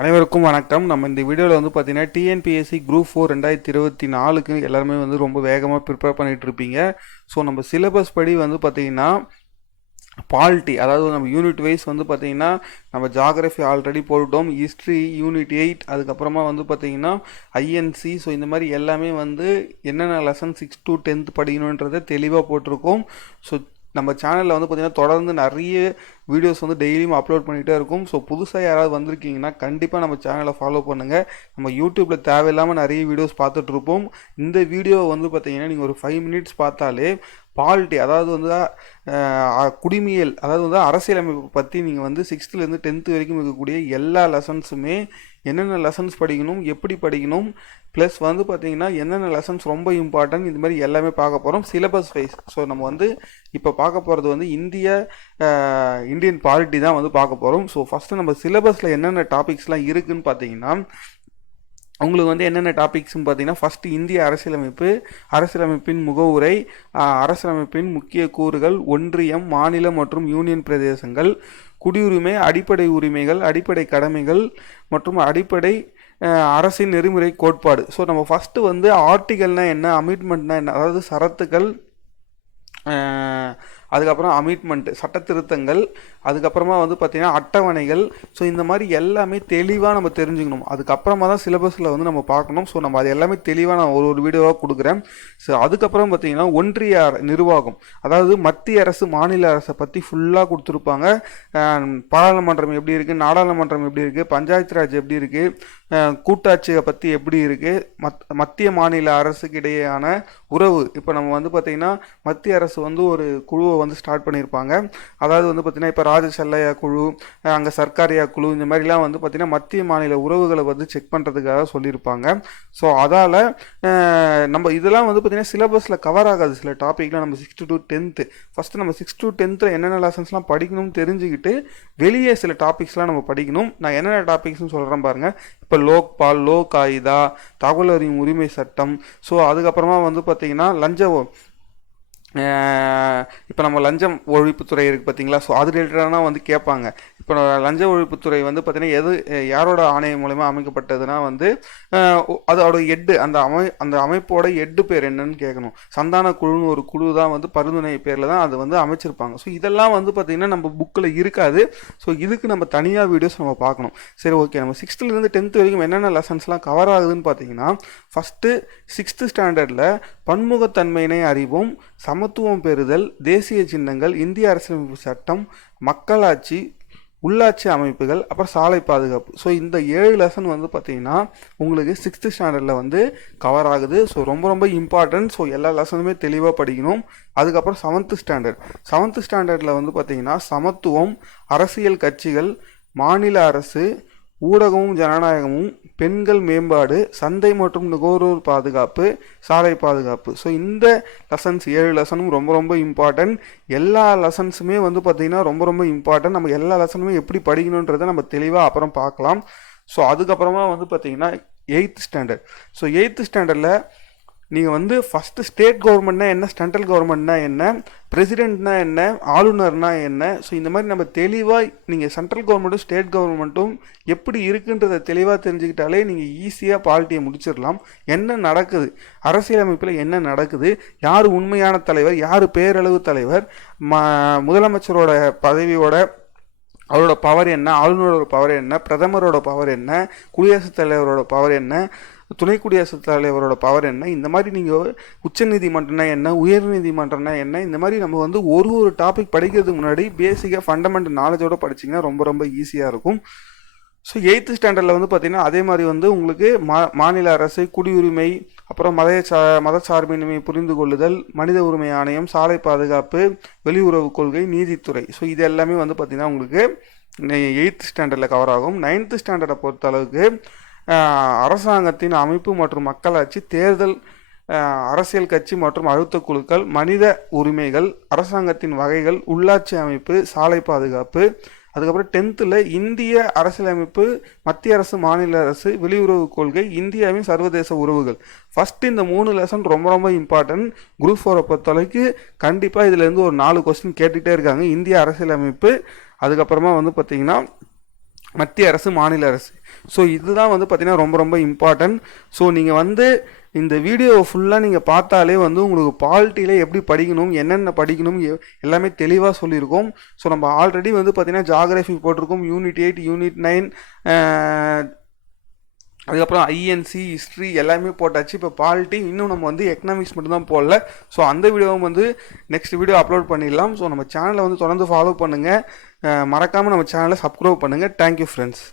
அனைவருக்கும் வணக்கம். நம்ம இந்த வீடியோவில் வந்து பார்த்தீங்கன்னா டிஎன்பிஎஸ்சி குரூப் ஃபோர் ரெண்டாயிரத்தி இருபத்தி நாலுக்கு எல்லாருமே வந்து ரொம்ப வேகமாக ப்ரிப்பேர் பண்ணிட்டு இருப்பீங்க. ஸோ நம்ம சிலபஸ் படி வந்து பார்த்தீங்கன்னா பால்ட்டி அதாவது நம்ம யூனிட் வைஸ் வந்து பார்த்தீங்கன்னா நம்ம ஜாகிரஃபி ஆல்ரெடி போட்டுட்டோம். ஹிஸ்ட்ரி யூனிட் எயிட் அதுக்கப்புறமா வந்து பார்த்தீங்கன்னா ஐஎன்சி ஸோ இந்த மாதிரி எல்லாமே வந்து என்னென்ன லெசன் சிக்ஸ் டு டென்த் படிக்கணுன்றதை தெளிவாக போட்டிருக்கோம். ஸோ நம்ம சேனலில் வந்து பார்த்திங்கன்னா தொடர்ந்து நிறைய வீடியோஸ் வந்து டெய்லியும் அப்லோட் பண்ணிகிட்டே இருக்கும். ஸோ புதுசாக யாராவது வந்திருக்கீங்கன்னா கண்டிப்பாக நம்ம சேனலை ஃபாலோ பண்ணுங்கள் நம்ம யூடியூப்பில் தேவையில்லாமல் நிறைய வீடியோஸ் பார்த்துட்ருப்போம் இந்த வீடியோ வந்து பார்த்தீங்கன்னா நீங்கள் ஒரு ஃபைவ் மினிட்ஸ் பார்த்தாலே பாலிட்டி அதாவது வந்து குடிமியல் அதாவது வந்து அரசியலமைப்பு பற்றி நீங்கள் வந்து சிக்ஸ்த்துலேருந்து டென்த்து வரைக்கும் இருக்கக்கூடிய எல்லா லெசன்ஸுமே என்னென்ன லெசன்ஸ் படிக்கணும் எப்படி படிக்கணும் ப்ளஸ் வந்து பார்த்தீங்கன்னா என்னென்ன லெசன்ஸ் ரொம்ப இம்பார்ட்டன்ட் இது மாதிரி எல்லாமே பார்க்க போகிறோம் சிலபஸ் வைஸ் ஸோ நம்ம வந்து இப்போ பார்க்க போகிறது வந்து இந்திய இந்தியன் பாலிட்டி தான் வந்து பார்க்க போகிறோம் ஸோ ஃபஸ்ட்டு நம்ம சிலபஸில் என்னென்ன டாபிக்ஸ்லாம் இருக்குன்னு பார்த்தீங்கன்னா உங்களுக்கு வந்து என்னென்ன டாபிக்ஸ்னு பார்த்தீங்கன்னா ஃபஸ்ட்டு இந்திய அரசியலமைப்பு அரசியலமைப்பின் முகவுரை அரசியலமைப்பின் முக்கிய கூறுகள் ஒன்றியம் மாநிலம் மற்றும் யூனியன் பிரதேசங்கள் குடியுரிமை அடிப்படை உரிமைகள் அடிப்படை கடமைகள் மற்றும் அடிப்படை அரசின் நெறிமுறை கோட்பாடு. ஸோ நம்ம ஃபஸ்ட்டு வந்து ஆர்டிகல்னால் என்ன அமிட்மெண்ட்னா என்ன அதாவது சரத்துக்கள் அதுக்கப்புறம் அமிட்மெண்ட் சட்ட திருத்தங்கள் அதுக்கப்புறமா வந்து பார்த்திங்கன்னா அட்டவணைகள். ஸோ இந்த மாதிரி எல்லாமே தெளிவாக நம்ம தெரிஞ்சுக்கணும். அதுக்கப்புறமா தான் சிலபஸில் வந்து நம்ம பார்க்கணும். ஸோ நம்ம அது எல்லாமே தெளிவாக நான் ஒரு ஒரு வீடியோவாக கொடுக்குறேன். ஸோ அதுக்கப்புறம் பார்த்திங்கன்னா ஒன்றிய நிர்வாகம் அதாவது மத்திய அரசு மாநில அரசை பற்றி ஃபுல்லாக கொடுத்துருப்பாங்க. பாராளுமன்றம் எப்படி இருக்குது நாடாளுமன்றம் எப்படி இருக்குது பஞ்சாயத்து ராஜ் எப்படி இருக்குது கூட்டாட்சியை பற்றி எப்படி இருக்குது மத் மத்திய மாநில அரசுக்கு இடையேயான உறவு. இப்போ நம்ம வந்து பார்த்திங்கன்னா மத்திய அரசு வந்து ஒரு குழுவை வந்து ஸ்டார்ட் பண்ணியிருப்பாங்க அதாவது வந்து பார்த்திங்கன்னா இப்போ ராஜசல்லையா குழு அங்கே சர்க்காரியா குழு இந்த மாதிரிலாம் வந்து பார்த்திங்கன்னா மத்திய மாநில உறவுகளை வந்து செக் பண்ணுறதுக்காக சொல்லியிருப்பாங்க. ஸோ அதால் நம்ம இதெல்லாம் வந்து பார்த்திங்கன்னா சிலபஸில் கவர் ஆகாது. சில டாப்பிக்லாம் நம்ம சிக்ஸ்த்து டு டென்த்து ஃபஸ்ட்டு நம்ம சிக்ஸ் டு டென்த்தில் என்னென்ன லெசன்ஸ்லாம் படிக்கணும்னு தெரிஞ்சுக்கிட்டு வெளியே சில டாபிக்ஸ்லாம் நம்ம படிக்கணும். நான் என்னென்ன டாபிக்ஸ்னு சொல்கிறேன் பாருங்கள் இப்போ லோக்பால் லோக் ஆயுதா தகவல் அறியும் உரிமை சட்டம். ஸோ அதுக்கப்புறமா வந்து பார்த்திங்கன்னா லஞ்ச இப்போ நம்ம லஞ்சம் ஒழிப்புத்துறை இருக்குது பார்த்தீங்களா ஸோ அது ரிலேட்டடான வந்து கேட்பாங்க இப்போ லஞ்ச ஒழிப்புத்துறை வந்து பார்த்தீங்கன்னா எது யாரோட ஆணையம் மூலயமா அமைக்கப்பட்டதுன்னா வந்து அதோட எட்டு அந்த அமை அந்த அமைப்போட எட்டு பேர் என்னன்னு கேட்கணும் சந்தான குழுன்னு ஒரு குழு தான் வந்து பரிந்துரை பேரில் தான் அது வந்து அமைச்சிருப்பாங்க. ஸோ இதெல்லாம் வந்து பார்த்திங்கன்னா நம்ம புக்கில் இருக்காது. ஸோ இதுக்கு நம்ம தனியாக வீடியோஸ் நம்ம பார்க்கணும் சரி ஓகே நம்ம சிக்ஸ்த்துலேருந்து டென்த்து வரைக்கும் என்னென்ன லெசன்ஸ்லாம் கவர் ஆகுதுன்னு பார்த்தீங்கன்னா ஃபஸ்ட்டு சிக்ஸ்த்து ஸ்டாண்டர்டில் பன்முகத்தன்மையினை அறிவோம் சமத்துவம் பெறுதல் தேசிய சின்னங்கள் இந்திய அரசியலமைப்பு சட்டம் மக்களாட்சி உள்ளாட்சி அமைப்புகள் அப்புறம் சாலை பாதுகாப்பு. ஸோ இந்த ஏழு லெசன் வந்து பார்த்தீங்கன்னா உங்களுக்கு சிக்ஸ்த்து ஸ்டாண்டர்டில் வந்து கவர் ஆகுது. ஸோ ரொம்ப ரொம்ப இம்பார்ட்டன்ட் ஸோ எல்லா லெசனுமே தெளிவாக படிக்கணும். அதுக்கப்புறம் செவன்த்து ஸ்டாண்டர்ட் செவன்த்து ஸ்டாண்டர்டில் வந்து பார்த்தீங்கன்னா சமத்துவம் அரசியல் கட்சிகள் மாநில அரசு ஊடகமும் ஜனநாயகமும் பெண்கள் மேம்பாடு சந்தை மற்றும் நுகர்வோர் பாதுகாப்பு சாலை பாதுகாப்பு. ஸோ இந்த லெசன்ஸ் ஏழு லெசனும் ரொம்ப ரொம்ப இம்பார்ட்டன்ட் எல்லா லெசன்ஸுமே வந்து பார்த்திங்கன்னா ரொம்ப ரொம்ப இம்பார்ட்டன்ட் நம்ம எல்லா லெசனுமே எப்படி படிக்கணுன்றதை நம்ம தெளிவாக அப்புறம் பார்க்கலாம். ஸோ அதுக்கப்புறமா வந்து பார்த்திங்கன்னா எயித்து ஸ்டாண்டர்ட் ஸோ எயித்து ஸ்டாண்டர்டில் நீங்கள் வந்து ஃபஸ்ட்டு ஸ்டேட் கவர்மெண்ட்னா என்ன சென்ட்ரல் கவர்மெண்ட்னா என்ன பிரசிடென்ட்னா என்ன ஆளுநர்னா என்ன? ஸோ இந்த மாதிரி நம்ம தெளிவாக நீங்கள் சென்ட்ரல் கவர்மெண்ட்டும் ஸ்டேட் கவர்மெண்ட்டும் எப்படி இருக்குன்றதை தெளிவாக தெரிஞ்சுக்கிட்டாலே நீங்கள் ஈஸியாக பாலிட்டியை முடிச்சிடலாம். என்ன நடக்குது? அரசியலமைப்பில் என்ன நடக்குது? யார் உண்மையான தலைவர்? யார் பேரளவு தலைவர்? ம முதலமைச்சரோட பதவியோட அவரோட பவர் என்ன? ஆளுநரோட பவர் என்ன? பிரதமரோட பவர் என்ன? குடியரசுத் தலைவரோட பவர் என்ன? துணை குடியரசுத் தலைவரோட பவர் என்ன? இந்த மாதிரி நீங்கள் உச்சநீதிமன்றம்னா என்ன? உயர் நீதிமன்றம்னா என்ன? இந்த மாதிரி நம்ம வந்து ஒரு ஒரு டாபிக் படிக்கிறதுக்கு முன்னாடி பேசிக்காக ஃபண்டமெண்டல் நாலேஜோட படிச்சிங்கன்னா ரொம்ப ரொம்ப ஈஸியாக இருக்கும். ஸோ எயித்து ஸ்டாண்டர்டில் வந்து பார்த்திங்கன்னா அதே மாதிரி வந்து உங்களுக்கு மா மாநில அரசு குடியுரிமை அப்புறம் மத சா மதச்சார்பின்மை புரிந்து கொள்ளுதல் மனித உரிமை ஆணையம் சாலை பாதுகாப்பு வெளியுறவு கொள்கை நீதித்துறை. ஸோ இது எல்லாமே வந்து பார்த்திங்கன்னா உங்களுக்கு எயித்து ஸ்டாண்டர்டில் கவர் ஆகும். நைன்த்து ஸ்டாண்டர்டை பொறுத்த அளவுக்கு அரசாங்கத்தின் அமைப்பு மற்றும் மக்களாட்சி தேர்தல் அரசியல் கட்சி மற்றும் அழுத்த குழுக்கள் மனித உரிமைகள் அரசாங்கத்தின் வகைகள் உள்ளாட்சி அமைப்பு சாலை பாதுகாப்பு அதுக்கப்புறம் டென்த்தில் இந்திய அரசியலமைப்பு மத்திய அரசு மாநில அரசு வெளியுறவு கொள்கை இந்தியாவின் சர்வதேச உறவுகள். ஃபஸ்ட்டு இந்த மூணு லெசன் ரொம்ப ரொம்ப இம்பார்ட்டன்ட் குரூப் ஃபோரை பொறுத்தளவுக்கு கண்டிப்பாக இதுலேருந்து ஒரு நாலு கொஸ்டின் கேட்டுகிட்டே இருக்காங்க. இந்திய அரசியலமைப்பு அதுக்கப்புறமா வந்து பார்த்திங்கன்னா மத்திய அரசு மாநில அரசு. ஸோ இதுதான் வந்து பார்த்திங்கன்னா ரொம்ப ரொம்ப இம்பார்ட்டன்ட் ஸோ நீங்கள் வந்து இந்த வீடியோவை ஃபுல்லாக நீங்கள் பார்த்தாலே வந்து உங்களுக்கு பால்ட்டியில் எப்படி படிக்கணும் என்னென்ன படிக்கணும் எ- எல்லாமே தெளிவாக சொல்லியிருக்கோம். ஸோ நம்ம ஆல்ரெடி வந்து பார்த்திங்கன்னா ஜாகிரஃபி போட்டிருக்கோம். யூனிட் எயிட் யூனிட் நைன் அதுக்கப்புறம் ஐஎன்சி ஹிஸ்ட்ரி எல்லாமே போட்டாச்சு. இப்போ பாலிட்டி இன்னும் நம்ம வந்து எக்கனாமிக்ஸ் மட்டும்தான் போடல. ஸோ அந்த வீடியோவும் வந்து நெக்ஸ்ட் வீடியோ அப்லோட் பண்ணிடலாம். ஸோ நம்ம சேனலை வந்து தொடர்ந்து ஃபாலோ பண்ணுங்கள் மறக்காமல் நம்ம சேனலை சப்ஸ்கிரைப் பண்ணுங்கள் தேங்க்யூ ஃப்ரெண்ட்ஸ்